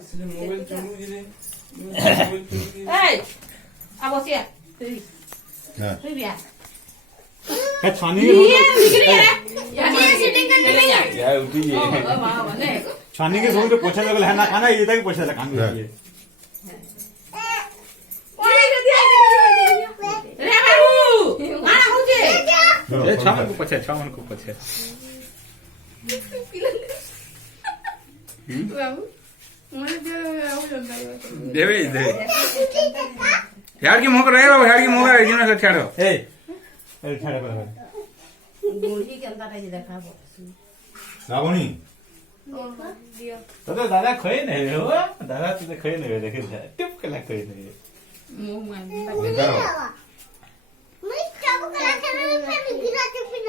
इसलिए मोबाइल चलू रे मोबाइल चलू ए अब बसिया हां तू बिया है छानी ये निकली है ये सीटिंग करने नहीं है यार उठी ये मां बने छानी के सोच पोछा लगल है ना खाना ये तक पोछा लगा खाना ये ओए दिया रे बाबू आना हो जे ए छामन को पोछा बाबू मोरे दे आओ जंदा देवे दे यार की मोकर रहे बाबू यार की मोकर है जिना से छाड़ो ए छाड़ा पर गोली के अंदर है देखाबो रावणी दियो तो दादा खोई नहीं हो दादा तो खोई नहीं देखे टिप के ला खोई नहीं मुंह मान करो मैं क्या करा खेलने में गिरा के फिर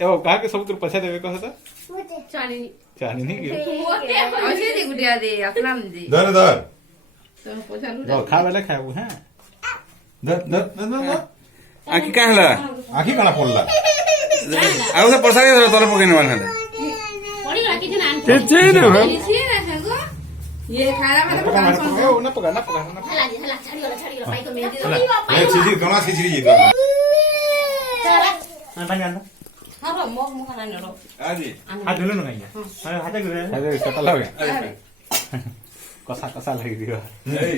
ए वो कहा के सब तो पछा देवे कहता मुझे चाली चानी नहीं की मोटे अच्छे दे गुडिया दे अपना दे धर धर तो पोछा वो खा वाला खाऊ हैं धर आकी का हला आखी कणा पडला आउ से परसा के तले पकेने वाला है पड़ी रखी थे ना छे ना इसी ना संगो ये खाना में तो काम सुन ओ ना पका हला छाड़ी वाला भाई को मेहंदी दो ए छिजी कणा छिजी ये कर चला हां पानी आना हां मो मो खाना नो आजी हाथ धुलो ना भैया हां हाथ धुलो अरे कतला हो गया कसा कसा लगी दियो ए